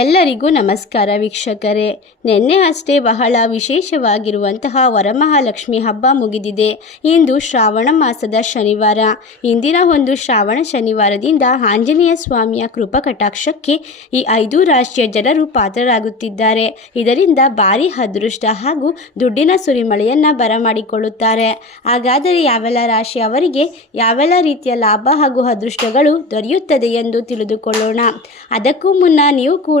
ಎಲ್ಲರಿಗೂ ನಮಸ್ಕಾರ ವೀಕ್ಷಕರೇ. ನಿನ್ನೆ ಅಷ್ಟೇ ಬಹಳ ವಿಶೇಷವಾಗಿರುವಂತಹ ವರಮಹಾಲಕ್ಷ್ಮಿ ಹಬ್ಬ ಮುಗಿದಿದೆ. ಇಂದು ಶ್ರಾವಣ ಮಾಸದ ಶನಿವಾರ. ಇಂದಿನ ಒಂದು ಶ್ರಾವಣ ಶನಿವಾರದಿಂದ ಆಂಜನೇಯ ಸ್ವಾಮಿಯ ಕೃಪಕಟಾಕ್ಷಕ್ಕೆ ಈ ಐದು ರಾಶಿಯ ಜನರು ಪಾತ್ರರಾಗುತ್ತಿದ್ದಾರೆ. ಇದರಿಂದ ಭಾರಿ ಅದೃಷ್ಟ ಹಾಗೂ ದುಡ್ಡಿನ ಸುರಿಮಳೆಯನ್ನು ಬರಮಾಡಿಕೊಳ್ಳುತ್ತಾರೆ. ಹಾಗಾದರೆ ಯಾವೆಲ್ಲ ರಾಶಿ ಅವರಿಗೆ ಯಾವೆಲ್ಲ ರೀತಿಯ ಲಾಭ ಹಾಗೂ ಅದೃಷ್ಟಗಳು ದೊರೆಯುತ್ತದೆ ಎಂದು ತಿಳಿದುಕೊಳ್ಳೋಣ. ಅದಕ್ಕೂ ಮುನ್ನ ನೀವು ಕೂಡ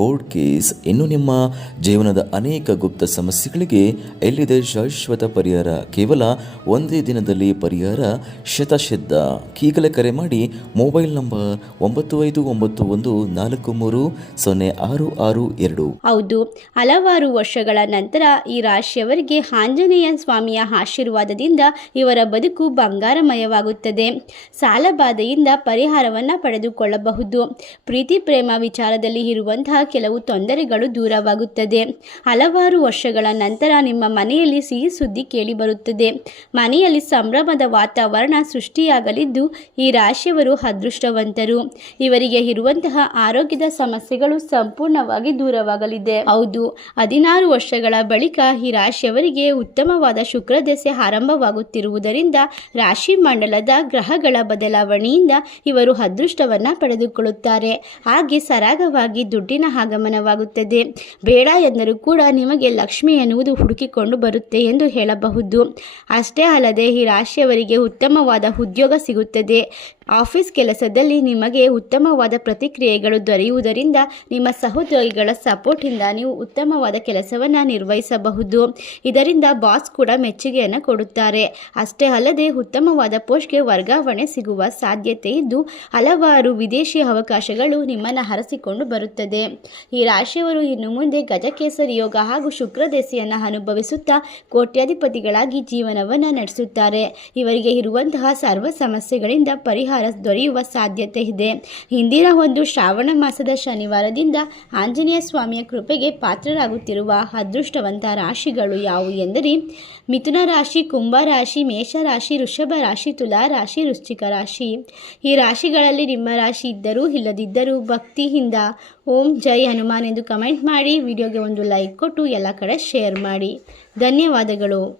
ಕೋರ್ಟ್ ಕೇಸ್, ಇನ್ನು ನಿಮ್ಮ ಜೀವನದ ಅನೇಕ ಗುಪ್ತ ಸಮಸ್ಯೆಗಳಿಗೆ ಎಲ್ಲಿದೆ ಶಾಶ್ವತ ಪರಿಹಾರ? ಕೇವಲ ಒಂದೇ ದಿನದಲ್ಲಿ ಪರಿಹಾರ? ಶತಸಿದ್ಧ ಈಗಲೇ ಕರೆ ಮಾಡಿ ಮೊಬೈಲ್ ನಂಬರ್ ಒಂಬತ್ತು ಐದು ಒಂಬತ್ತು ಒಂದು ನಾಲ್ಕು ಮೂರು ಸೊನ್ನೆ ಆರು ಆರು ಎರಡು. ಹೌದು. ಹಲವಾರು ವರ್ಷಗಳ ನಂತರ ಈ ರಾಶಿಯವರಿಗೆ ಆಂಜನೇಯ ಸ್ವಾಮಿಯ ಆಶೀರ್ವಾದದಿಂದ ಇವರ ಬದುಕು ಬಂಗಾರಮಯವಾಗುತ್ತದೆ. ಸಾಲಬಾಧೆಯಿಂದ ಪರಿಹಾರವನ್ನು ಪಡೆದುಕೊಳ್ಳಬಹುದು. ಪ್ರೀತಿ, ಪ್ರೇಮ ವಿಚಾರದಲ್ಲಿ ಇರುವಂತಹ ಕೆಲವು ತೊಂದರೆಗಳು ದೂರವಾಗುತ್ತದೆ. ಹಲವಾರು ವರ್ಷಗಳ ನಂತರ ನಿಮ್ಮ ಮನೆಯಲ್ಲಿ ಸಿಹಿ ಸುದ್ದಿ ಕೇಳಿಬರುತ್ತದೆ. ಮನೆಯಲ್ಲಿ ಸಂಭ್ರಮದ ವಾತಾವರಣ ಸೃಷ್ಟಿಯಾಗಲಿದ್ದು, ಈ ರಾಶಿಯವರು ಅದೃಷ್ಟವಂತರು. ಇವರಿಗೆ ಇರುವಂತಹ ಆರೋಗ್ಯದ ಸಮಸ್ಯೆಗಳು ಸಂಪೂರ್ಣವಾಗಿ ದೂರವಾಗಲಿದೆ. ಹೌದು, ಹದಿನಾರು ವರ್ಷಗಳ ಬಳಿಕ ಈ ರಾಶಿಯವರಿಗೆ ಉತ್ತಮವಾದ ಶುಕ್ರ ಆರಂಭವಾಗುತ್ತಿರುವುದರಿಂದ ರಾಶಿ ಮಂಡಲದ ಗ್ರಹಗಳ ಬದಲಾವಣೆಯಿಂದ ಇವರು ಅದೃಷ್ಟವನ್ನ ಪಡೆದುಕೊಳ್ಳುತ್ತಾರೆ. ಹಾಗೆ ಸರಾಗವಾಗಿ ದುಡ್ಡಿನ ಆಗಮನವಾಗುತ್ತದೆ. ಬೇಡ ಎಂದರೂ ಕೂಡ ನಿಮಗೆ ಲಕ್ಷ್ಮಿ ಎನ್ನುವುದು ಹುಡುಕಿಕೊಂಡು ಬರುತ್ತೆ ಎಂದು ಹೇಳಬಹುದು. ಅಷ್ಟೇ ಅಲ್ಲದೆ ಈ ರಾಶಿಯವರಿಗೆ ಉತ್ತಮವಾದ ಉದ್ಯೋಗ ಸಿಗುತ್ತದೆ. ಆಫೀಸ್ ಕೆಲಸದಲ್ಲಿ ನಿಮಗೆ ಉತ್ತಮವಾದ ಪ್ರತಿಕ್ರಿಯೆಗಳು ದೊರೆಯುವುದರಿಂದ ನಿಮ್ಮ ಸಹೋದ್ಯೋಗಿಗಳ ಸಪೋರ್ಟಿಂದ ನೀವು ಉತ್ತಮವಾದ ಕೆಲಸವನ್ನು ನಿರ್ವಹಿಸಬಹುದು. ಇದರಿಂದ ಬಾಸ್ ಕೂಡ ಮೆಚ್ಚುಗೆಯನ್ನು ಕೊಡುತ್ತಾರೆ. ಅಷ್ಟೇ ಅಲ್ಲದೆ ಉತ್ತಮವಾದ ಪೋಸ್ಟ್ಗೆ ವರ್ಗಾವಣೆ ಸಿಗುವ ಸಾಧ್ಯತೆ ಇದ್ದು, ಹಲವಾರು ವಿದೇಶಿ ಅವಕಾಶಗಳು ನಿಮ್ಮನ್ನು ಹರಸಿಕೊಂಡು ಬರುತ್ತದೆ. ಈ ರಾಶಿಯವರು ಇನ್ನು ಮುಂದೆ ಗಜಕೇಸರಿ ಯೋಗ ಹಾಗೂ ಶುಕ್ರದೇಸಿಯನ್ನು ಅನುಭವಿಸುತ್ತಾ ಕೋಟ್ಯಾಧಿಪತಿಗಳಾಗಿ ಜೀವನವನ್ನು ನಡೆಸುತ್ತಾರೆ. ಇವರಿಗೆ ಇರುವಂತಹ ಸರ್ವ ಸಮಸ್ಯೆಗಳಿಂದ ಪರಿಹಾರ ದೊರೆಯುವ ಸಾಧ್ಯತೆ ಇದೆ. ಹಿಂದಿನ ಒಂದು ಶ್ರಾವಣ ಮಾಸದ ಶನಿವಾರದಿಂದ ಆಂಜನೇಯ ಸ್ವಾಮಿಯ ಕೃಪೆಗೆ ಪಾತ್ರರಾಗುತ್ತಿರುವ ಅದೃಷ್ಟವಂತ ರಾಶಿಗಳು ಯಾವುವು ಎಂದರೆ, ಮಿಥುನ ರಾಶಿ, ಕುಂಭ ರಾಶಿ, ಮೇಷ ರಾಶಿ, ವೃಷಭ ರಾಶಿ, ತುಲಾ ರಾಶಿ, ವೃಶ್ಚಿಕ ರಾಶಿ. ಈ ರಾಶಿಗಳಲ್ಲಿ ನಿಮ್ಮ ರಾಶಿ ಇದ್ದರೂ ಇಲ್ಲದಿದ್ದರೂ ಭಕ್ತಿಯಿಂದ ಓಂ ಜೈ ಹನುಮಾನ್ ಎಂದು ಕಮೆಂಟ್ ಮಾಡಿ, ವಿಡಿಯೋಗೆ ಒಂದು ಲೈಕ್ ಕೊಟ್ಟು ಎಲ್ಲ ಕಡೆ ಶೇರ್ ಮಾಡಿ. ಧನ್ಯವಾದಗಳು.